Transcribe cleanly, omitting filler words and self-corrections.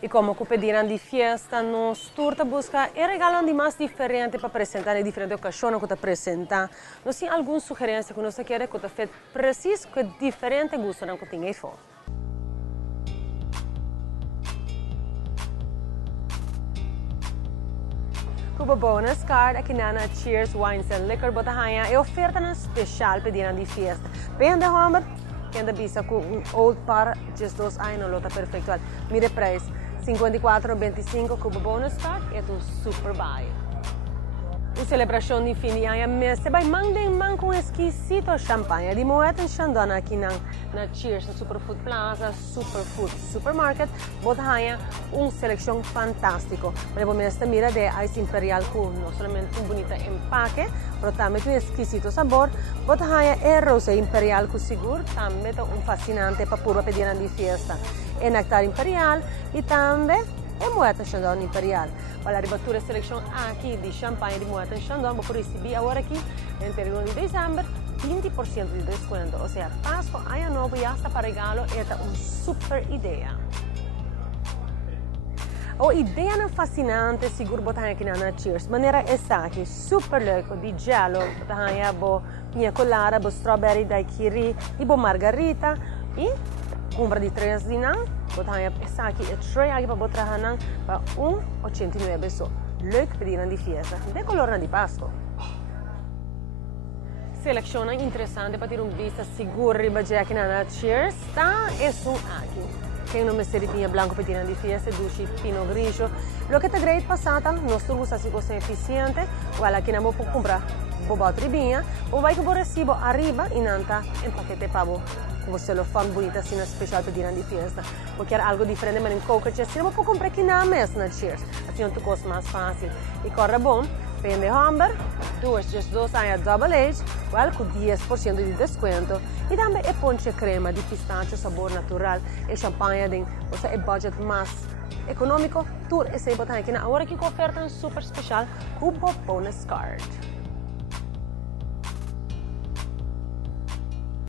E como pediram de festa, nós turta busca e regalam de mais diferente para apresentar em diferentes ocasiões que apresentar. Nós temos algumas sugerências que nós queremos que feito preciso que diferente gosto não que tenha fora. Cuba Bonus Card aqui na Cheers Wines and Liquor Botahaya é oferta especial pedindo de festa. Bem de Homer, que ainda bisa com old par, just dos anos, lota perfeito. Mire preço, 54,95 Cuba Bonus Card é tu super buy. Uma celebração de fim de ano, mas se vai mandar com exquisito champanhe de Moet em Chandon aqui na Cheers, na Superfood Plaza, Superfood Supermarket, Botahaya, uma seleção fantástica. Mas esta mira de Ice Imperial com não somente um bonito empaque, mas também um exquisito sabor. Botahaya é Rosé Imperial com seguro, também um fascinante para pura pedida de festa. É Nectar Imperial e também é Moet Chandon Imperial. Olha, a ribattura seleção aqui de champanhe de Moet Chandon, vou receber agora aqui, no período de dezembro, 20% de desconto. Ou seja, Páscoa, Ano Novo e hasta para regalo, é uma super ideia. A ideia é fascinante, seguro botar aqui na Cheers. Maneira essa aqui, super leuk, de gelo, botar aí bo pinha colada, bo strawberry, daiquiri, e bo margarita, e compra de 3 dinas, botar aí essa aqui, é 3 aqui para botar hanang, para 1,89 pesos. Leuk pedir de festa, de color de Páscoa. Seleziona interessante para ter vista segura riba aqui na Cheers, tá? É aqui. Quem não me seritinha branco pedir de festa, duche pino grigio. Lo que está great passata, nós turgos assim coisa eficiente, olha aqui na mo comprar boba tribinha, ou vai que vou recibo arriba e nanta em paquete pavo. Como celofane bonita assim na especial pedir de festa. Porque era algo diferente, mas em coca c'è assim, não vou comprar aqui na mesa na Cheers. Assim não tu custa mais fácil. E corre bom. Pende Humber, just dos anos Double Age, com 10% de desconto. E também é ponche crema de pistache, sabor natural, e champanhe, ou é budget mais econômico. Tudo esse botar aqui na hora que oferta super especial, Cuba Bonus Card.